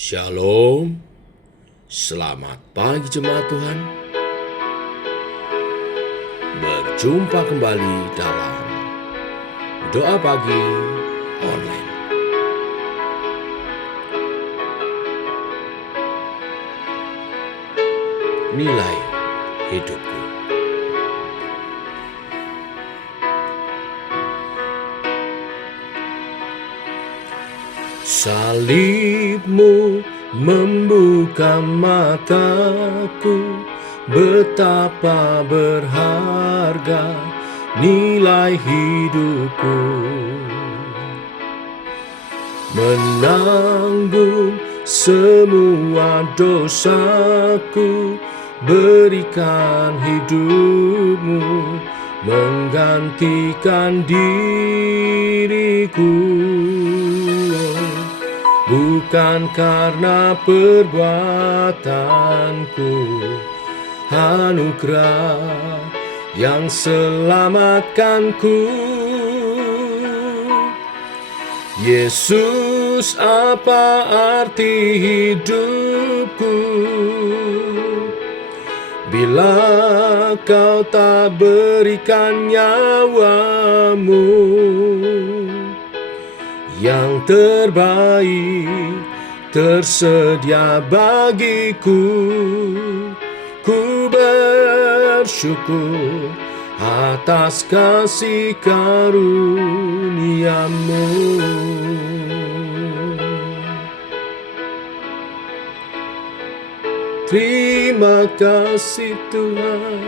Shalom, selamat pagi jemaat Tuhan. Berjumpa kembali dalam doa pagi online. Nilai hidupku. Salibmu membuka mataku, betapa berharga nilai hidupku. Menanggung semua dosaku, berikan hidupmu menggantikan diriku. Bukan karena perbuatanku, anugerah yang selamatkanku. Yesus, apa arti hidupku bila kau tak berikan nyawamu? Yang terbaik tersedia bagiku. Ku bersyukur atas kasih karuniamu. Terima kasih Tuhan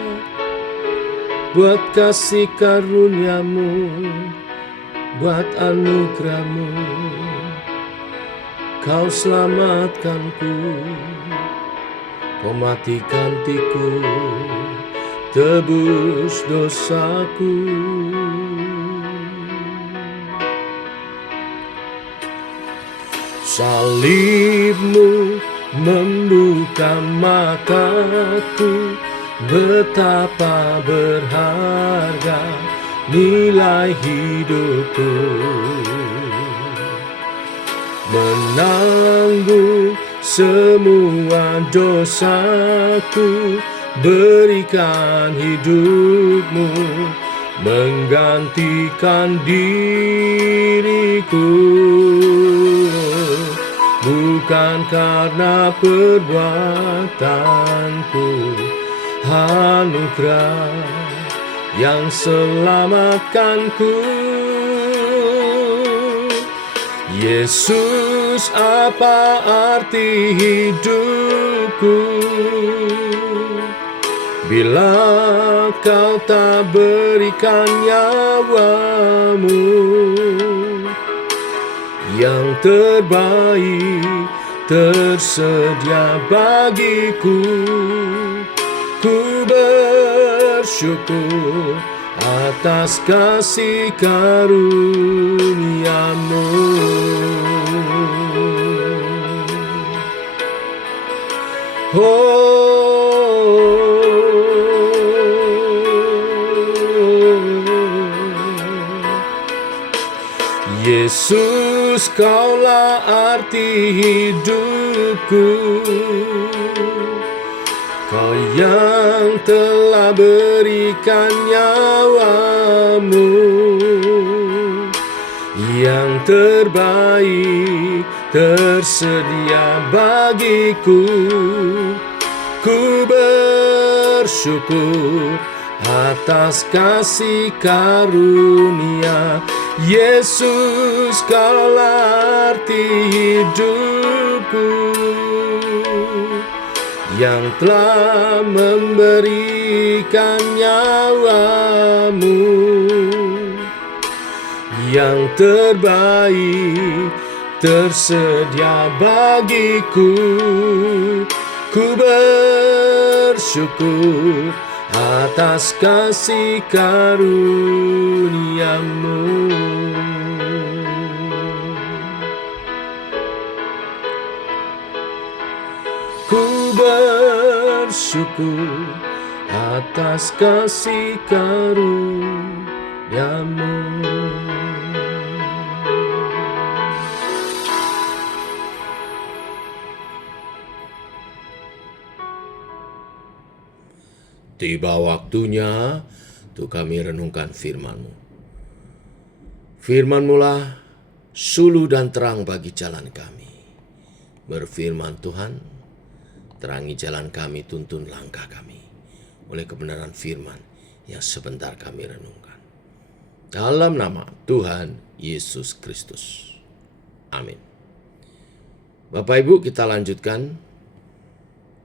buat kasih karuniamu, buat anugerahmu. Kau selamatkanku, kau mati gantiku, tebus dosaku. Salibmu membuka mataku, betapa berharga nilai hidupku. Menanggung semua dosaku, berikan hidupmu menggantikan diriku. Bukan karena perbuatanku, anugerah yang selamatkanku. Yesus, apa arti hidupku bila kau tak berikan nyawamu? Yang terbaik tersedia bagiku. Ku bersyukur atas kasih karuniamu. Yesus, kaulah arti hidupku. Kau yang telah berikan nyawamu. Yang terbaik tersedia bagiku. Ku bersyukur atas kasih karunia. Yesus, kaulah arti hidupku, yang telah memberikan nyawamu. Yang terbaik tersedia bagiku. Ku bersyukur atas kasih karuniamu. Ku bersyukur atas kasih karuniamu. Tiba waktunya untuk kami renungkan firman-Mu. Firman-Mu lah suluh dan terang bagi jalan kami. Berfirman Tuhan, terangi jalan kami, tuntun langkah kami oleh kebenaran firman yang sebentar kami renungkan. Dalam nama Tuhan Yesus Kristus. Amin. Bapak Ibu, kita lanjutkan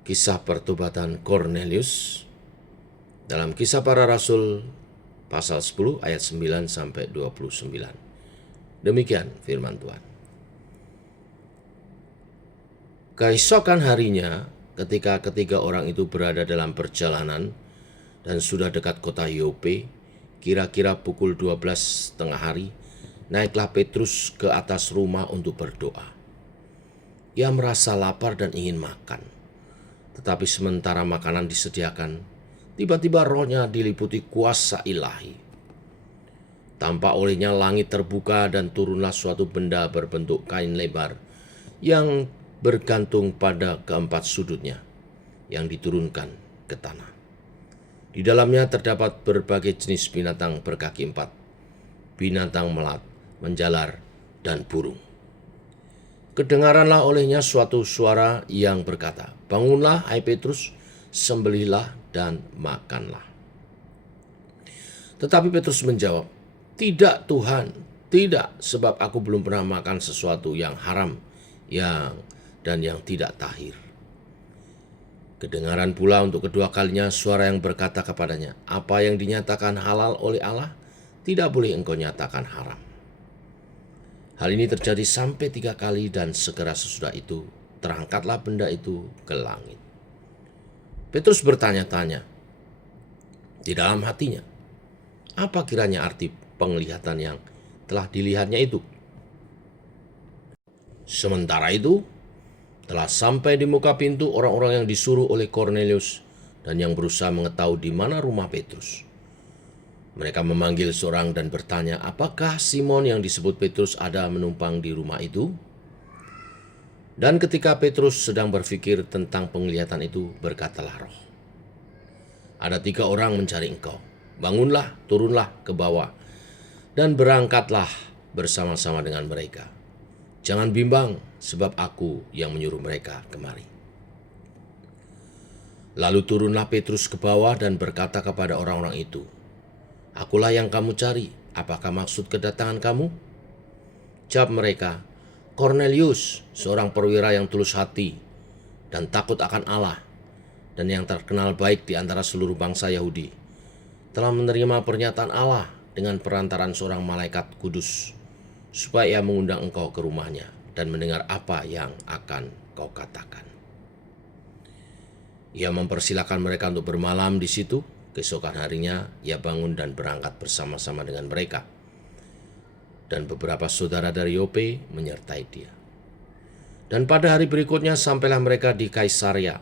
kisah pertobatan Kornelius dalam Kisah Para Rasul pasal 10 ayat 9 sampai 29. Demikian firman Tuhan. Keesokan harinya, ketika ketiga orang itu berada dalam perjalanan dan sudah dekat kota Yope, kira-kira pukul 12 tengah hari, naiklah Petrus ke atas rumah untuk berdoa. Ia merasa lapar dan ingin makan. Tetapi sementara makanan disediakan, tiba-tiba rohnya diliputi kuasa ilahi. Tampak olehnya langit terbuka dan turunlah suatu benda berbentuk kain lebar yang bergantung pada keempat sudutnya, yang diturunkan ke tanah. Di dalamnya terdapat berbagai jenis binatang berkaki empat, binatang melat, menjalar, dan burung. Kedengaranlah olehnya suatu suara yang berkata, "Bangunlah, hai Petrus, sembelihlah dan makanlah." Tetapi Petrus menjawab, "Tidak Tuhan, tidak, sebab aku belum pernah makan sesuatu yang haram dan yang tidak tahir." Kedengaran pula untuk kedua kalinya suara yang berkata kepadanya, "Apa yang dinyatakan halal oleh Allah, tidak boleh engkau nyatakan haram." Hal ini terjadi sampai 3 kali dan segera sesudah itu terangkatlah benda itu ke langit. Petrus bertanya-tanya di dalam hatinya, apa kiranya arti penglihatan yang telah dilihatnya itu? Sementara itu, telah sampai di muka pintu orang-orang yang disuruh oleh Kornelius dan yang berusaha mengetahui di mana rumah Petrus. Mereka memanggil seorang dan bertanya, "Apakah Simon yang disebut Petrus ada menumpang di rumah itu?" Dan ketika Petrus sedang berpikir tentang penglihatan itu, berkatalah roh, "Ada 3 orang mencari engkau. Bangunlah, turunlah ke bawah, dan berangkatlah bersama-sama dengan mereka. Jangan bimbang, sebab aku yang menyuruh mereka kemari." Lalu turunlah Petrus ke bawah dan berkata kepada orang-orang itu, "Akulah yang kamu cari. Apakah maksud kedatangan kamu?" Jawab mereka, "Kornelius, seorang perwira yang tulus hati dan takut akan Allah, dan yang terkenal baik di antara seluruh bangsa Yahudi, telah menerima pernyataan Allah dengan perantaran seorang malaikat kudus, supaya ia mengundang engkau ke rumahnya dan mendengar apa yang akan kau katakan." Ia mempersilahkan mereka untuk bermalam di situ. Keesokan harinya ia bangun dan berangkat bersama-sama dengan mereka. Dan beberapa saudara dari Yope menyertai dia. Dan pada hari berikutnya sampailah mereka di Kaisarea.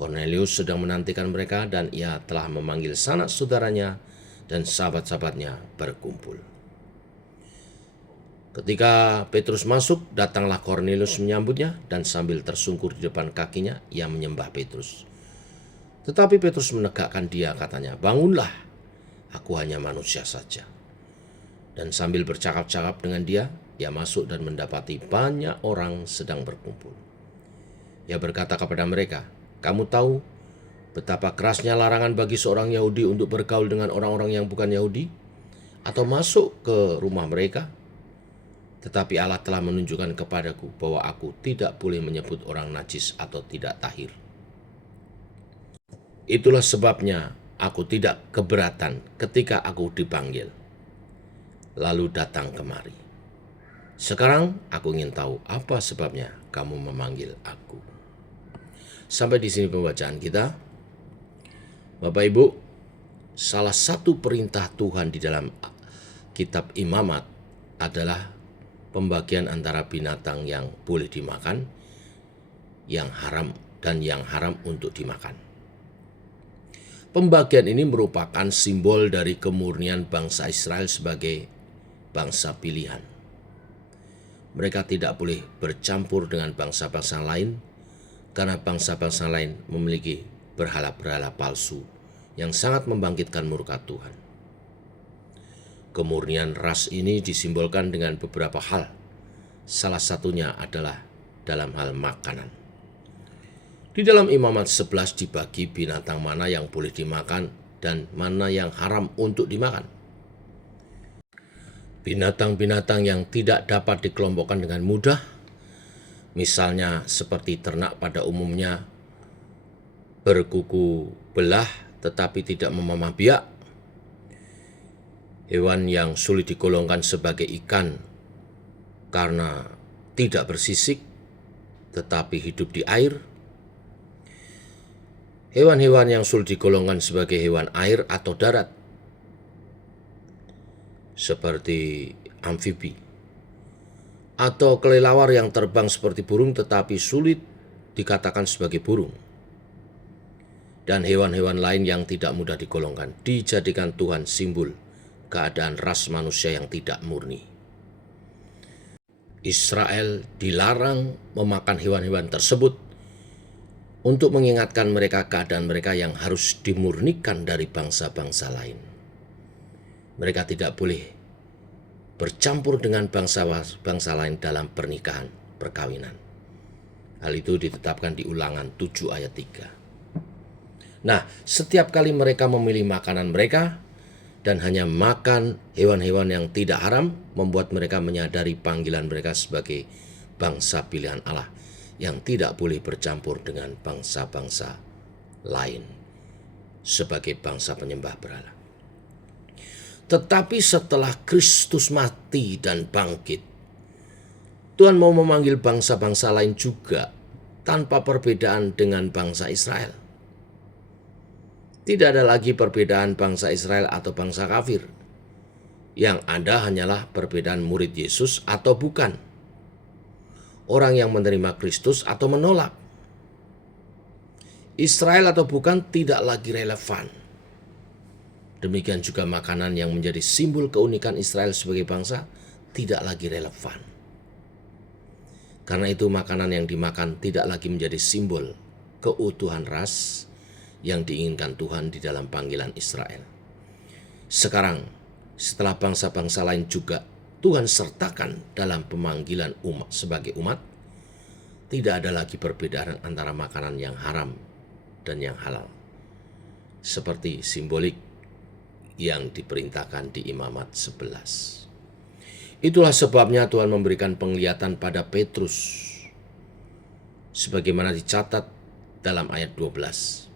Kornelius sedang menantikan mereka dan ia telah memanggil sanak saudaranya dan sahabat-sahabatnya berkumpul. Ketika Petrus masuk, datanglah Kornelius menyambutnya dan sambil tersungkur di depan kakinya, ia menyembah Petrus. Tetapi Petrus menegakkan dia, katanya, "Bangunlah, aku hanya manusia saja." Dan sambil bercakap-cakap dengan dia, ia masuk dan mendapati banyak orang sedang berkumpul. Ia berkata kepada mereka, "Kamu tahu betapa kerasnya larangan bagi seorang Yahudi untuk bergaul dengan orang-orang yang bukan Yahudi atau masuk ke rumah mereka? Tetapi Allah telah menunjukkan kepadaku bahwa aku tidak boleh menyebut orang najis atau tidak tahir. Itulah sebabnya aku tidak keberatan ketika aku dipanggil, lalu datang kemari. Sekarang aku ingin tahu apa sebabnya kamu memanggil aku." Sampai di sini pembacaan kita. Bapak Ibu, salah satu perintah Tuhan di dalam kitab Imamat adalah pembagian antara binatang yang boleh dimakan, yang haram, dan yang haram untuk dimakan. Pembagian ini merupakan simbol dari kemurnian bangsa Israel sebagai bangsa pilihan. Mereka tidak boleh bercampur dengan bangsa-bangsa lain karena bangsa-bangsa lain memiliki berhala-berhala palsu yang sangat membangkitkan murka Tuhan. Kemurnian ras ini disimbolkan dengan beberapa hal. Salah satunya adalah dalam hal makanan. Di dalam Imamat 11 dibagi binatang mana yang boleh dimakan dan mana yang haram untuk dimakan. Binatang-binatang yang tidak dapat dikelompokkan dengan mudah, misalnya seperti ternak pada umumnya, berkuku belah tetapi tidak memamah biak, hewan yang sulit digolongkan sebagai ikan karena tidak bersisik tetapi hidup di air, hewan-hewan yang sulit digolongkan sebagai hewan air atau darat, seperti amfibi, atau kelelawar yang terbang seperti burung tetapi sulit dikatakan sebagai burung, dan hewan-hewan lain yang tidak mudah digolongkan, dijadikan Tuhan simbol keadaan ras manusia yang tidak murni. Israel dilarang memakan hewan-hewan tersebut untuk mengingatkan mereka keadaan mereka yang harus dimurnikan dari bangsa-bangsa lain. Mereka tidak boleh bercampur dengan bangsa lain dalam pernikahan, perkawinan. Hal itu ditetapkan di Ulangan 7 ayat 3. Nah, setiap kali mereka memilih makanan mereka dan hanya makan hewan-hewan yang tidak haram, membuat mereka menyadari panggilan mereka sebagai bangsa pilihan Allah yang tidak boleh bercampur dengan bangsa-bangsa lain sebagai bangsa penyembah berhala. Tetapi setelah Kristus mati dan bangkit, Tuhan mau memanggil bangsa-bangsa lain juga tanpa perbedaan dengan bangsa Israel. Tidak ada lagi perbedaan bangsa Israel atau bangsa kafir. Yang ada hanyalah perbedaan murid Yesus atau bukan. Orang yang menerima Kristus atau menolak. Israel atau bukan tidak lagi relevan. Demikian juga makanan yang menjadi simbol keunikan Israel sebagai bangsa tidak lagi relevan. Karena itu makanan yang dimakan tidak lagi menjadi simbol keutuhan ras yang diinginkan Tuhan di dalam panggilan Israel. Sekarang, setelah bangsa-bangsa lain juga Tuhan sertakan dalam pemanggilan umat sebagai umat, tidak ada lagi perbedaan antara makanan yang haram dan yang halal, seperti simbolik yang diperintahkan di Imamat 11. Itulah sebabnya Tuhan memberikan penglihatan pada Petrus, sebagaimana dicatat dalam ayat 12.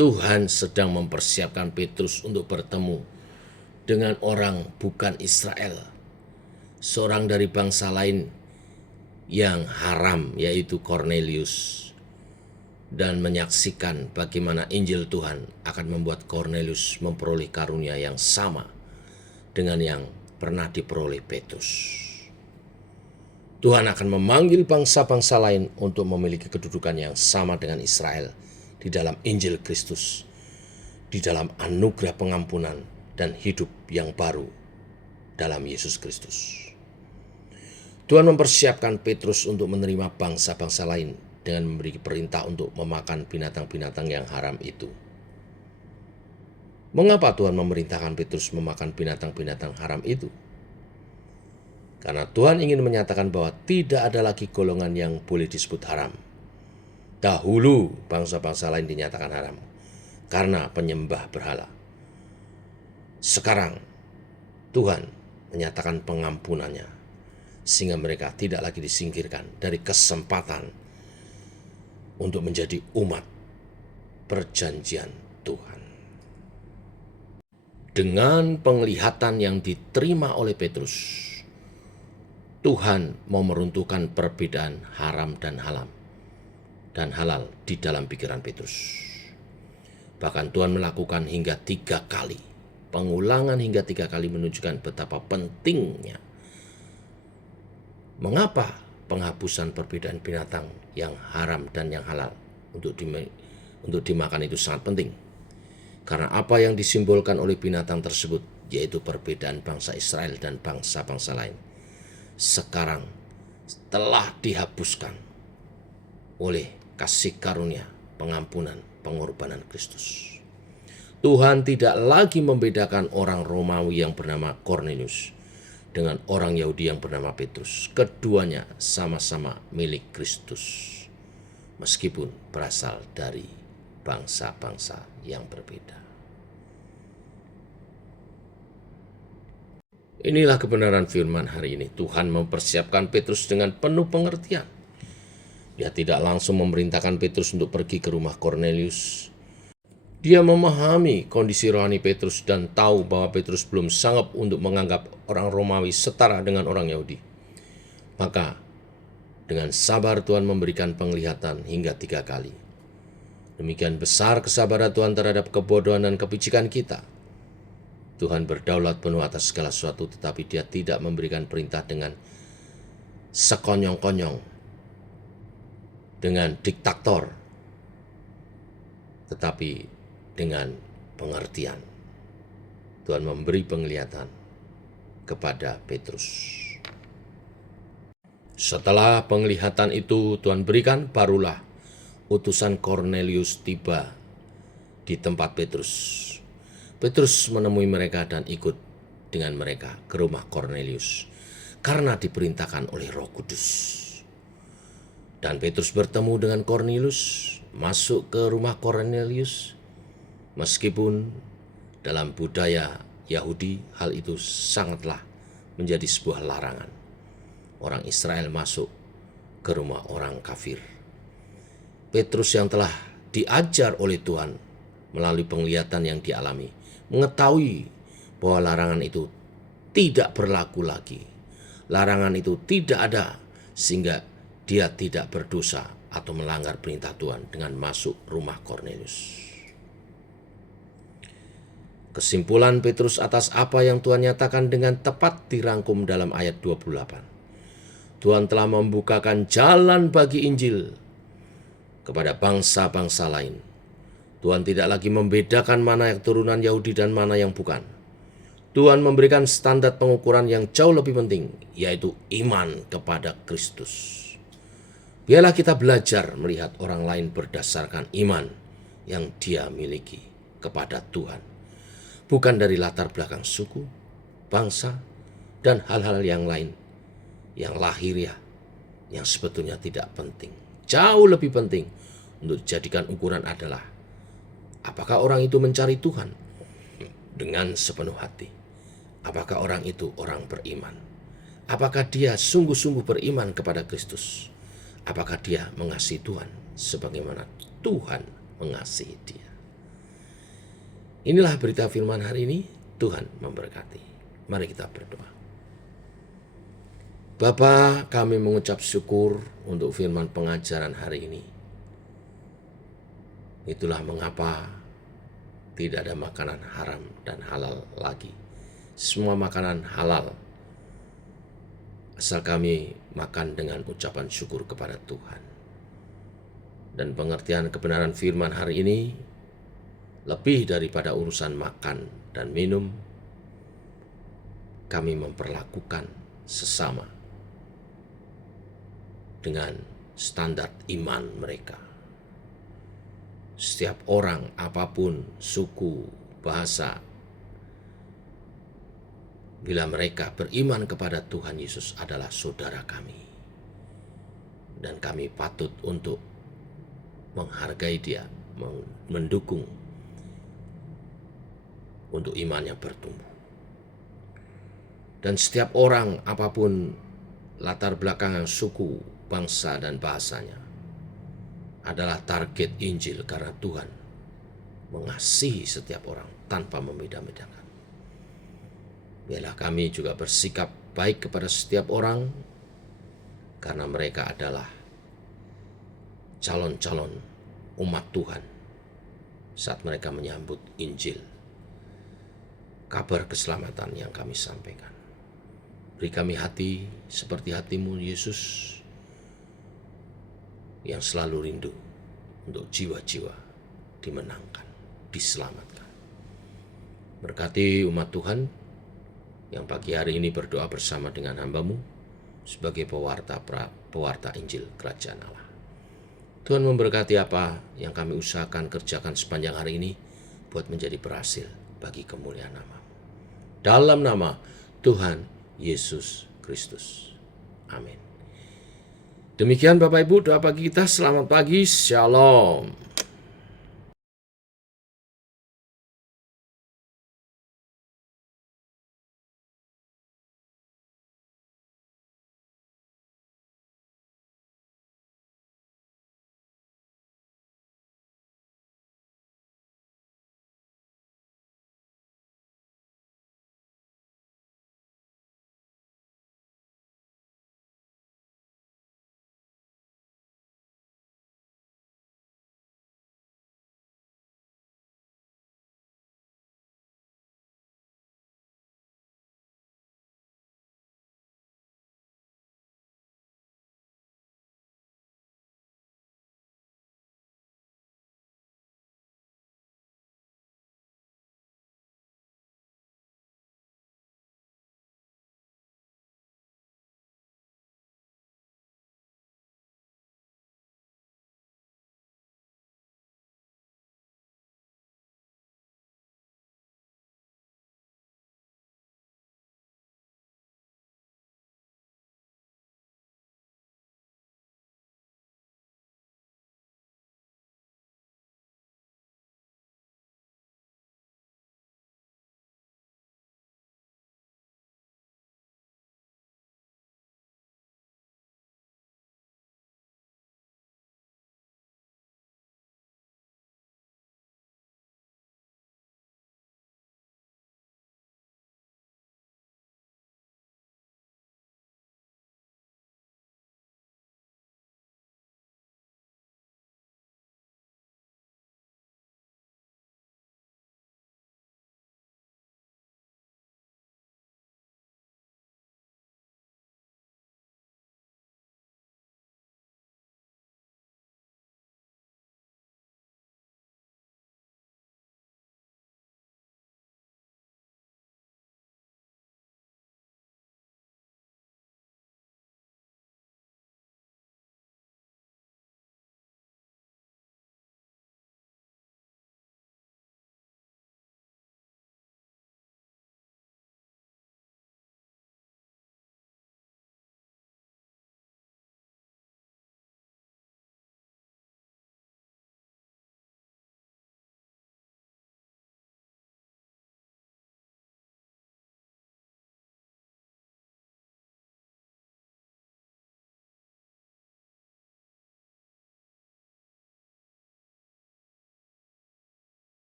Tuhan sedang mempersiapkan Petrus untuk bertemu dengan orang bukan Israel, seorang dari bangsa lain yang haram, yaitu Kornelius, dan menyaksikan bagaimana Injil Tuhan akan membuat Kornelius memperoleh karunia yang sama dengan yang pernah diperoleh Petrus. Tuhan akan memanggil bangsa-bangsa lain untuk memiliki kedudukan yang sama dengan Israel di dalam Injil Kristus, di dalam anugerah pengampunan dan hidup yang baru dalam Yesus Kristus. Tuhan mempersiapkan Petrus untuk menerima bangsa-bangsa lain dengan memberi perintah untuk memakan binatang-binatang yang haram itu. Mengapa Tuhan memerintahkan Petrus memakan binatang-binatang haram itu? Karena Tuhan ingin menyatakan bahwa tidak ada lagi golongan yang boleh disebut haram. Dahulu bangsa-bangsa lain dinyatakan haram karena penyembah berhala. Sekarang Tuhan menyatakan pengampunannya sehingga mereka tidak lagi disingkirkan dari kesempatan untuk menjadi umat perjanjian Tuhan. Dengan penglihatan yang diterima oleh Petrus, Tuhan mau meruntuhkan perbedaan haram dan halal di dalam pikiran Petrus. Bahkan Tuhan melakukan hingga 3 kali, pengulangan hingga 3 kali menunjukkan betapa pentingnya. Mengapa penghapusan perbedaan binatang yang haram dan yang halal untuk dimakan itu sangat penting? Karena apa yang disimbolkan oleh binatang tersebut, yaitu perbedaan bangsa Israel dan bangsa-bangsa lain, sekarang telah dihapuskan oleh kasih karunia pengampunan, pengorbanan Kristus. Tuhan tidak lagi membedakan orang Romawi yang bernama Kornelius dengan orang Yahudi yang bernama Petrus. Keduanya sama-sama milik Kristus, meskipun berasal dari bangsa-bangsa yang berbeda. Inilah kebenaran firman hari ini. Tuhan mempersiapkan Petrus dengan penuh pengertian. Dia tidak langsung memerintahkan Petrus untuk pergi ke rumah Kornelius. Dia memahami kondisi rohani Petrus dan tahu bahwa Petrus belum sanggup untuk menganggap orang Romawi setara dengan orang Yahudi. Maka dengan sabar Tuhan memberikan penglihatan hingga 3 kali. Demikian besar kesabaran Tuhan terhadap kebodohan dan kepicikan kita. Tuhan berdaulat penuh atas segala sesuatu, tetapi Dia tidak memberikan perintah dengan sekonyong-konyong, dengan diktator, tetapi dengan pengertian. Tuhan memberi penglihatan kepada Petrus. Setelah penglihatan itu Tuhan berikan, barulah utusan Kornelius tiba di tempat Petrus. Petrus menemui mereka dan ikut dengan mereka ke rumah Kornelius karena diperintahkan oleh Roh Kudus. Dan Petrus bertemu dengan Kornelius, masuk ke rumah Kornelius. Meskipun dalam budaya Yahudi hal itu sangatlah menjadi sebuah larangan. Orang Israel masuk ke rumah orang kafir. Petrus yang telah diajar oleh Tuhan melalui penglihatan yang dialami, mengetahui bahwa larangan itu tidak berlaku lagi. Larangan itu tidak ada sehingga dia tidak berdosa atau melanggar perintah Tuhan dengan masuk rumah Kornelius. Kesimpulan Petrus atas apa yang Tuhan nyatakan dengan tepat dirangkum dalam ayat 28. Tuhan telah membukakan jalan bagi Injil kepada bangsa-bangsa lain. Tuhan tidak lagi membedakan mana yang turunan Yahudi dan mana yang bukan. Tuhan memberikan standar pengukuran yang jauh lebih penting, yaitu iman kepada Kristus. Biarlah kita belajar melihat orang lain berdasarkan iman yang dia miliki kepada Tuhan, bukan dari latar belakang suku, bangsa, dan hal-hal yang lain, yang lahiriah, yang sebetulnya tidak penting. Jauh lebih penting untuk dijadikan ukuran adalah apakah orang itu mencari Tuhan dengan sepenuh hati? Apakah orang itu orang beriman? Apakah dia sungguh-sungguh beriman kepada Kristus? Apakah dia mengasihi Tuhan sebagaimana Tuhan mengasihi dia? Inilah berita firman hari ini. Tuhan memberkati. Mari kita berdoa. Bapa, kami mengucap syukur untuk firman pengajaran hari ini. Itulah mengapa tidak ada makanan haram dan halal lagi. Semua makanan halal, asal kami makan dengan ucapan syukur kepada Tuhan. Dan pengertian kebenaran firman hari ini lebih daripada urusan makan dan minum, kami memperlakukan sesama dengan standar iman mereka. Setiap orang, apapun suku, bahasa, bila mereka beriman kepada Tuhan Yesus adalah saudara kami. Dan kami patut untuk menghargai dia, mendukung untuk imannya bertumbuh. Dan setiap orang, apapun latar belakang suku, bangsa, dan bahasanya, adalah target Injil karena Tuhan mengasihi setiap orang tanpa membeda-bedakan. Biarlah kami juga bersikap baik kepada setiap orang karena mereka adalah calon-calon umat Tuhan saat mereka menyambut Injil, kabar keselamatan yang kami sampaikan. Beri kami hati seperti hati-Mu Yesus, yang selalu rindu untuk jiwa-jiwa dimenangkan, diselamatkan. Berkati umat Tuhan yang pagi hari ini berdoa bersama dengan hamba-Mu sebagai pewarta Injil Kerajaan Allah. Tuhan memberkati apa yang kami usahakan kerjakan sepanjang hari ini buat menjadi berhasil bagi kemuliaan nama. Dalam nama Tuhan Yesus Kristus. Amin. Demikian Bapak Ibu doa pagi kita. Selamat pagi. Shalom.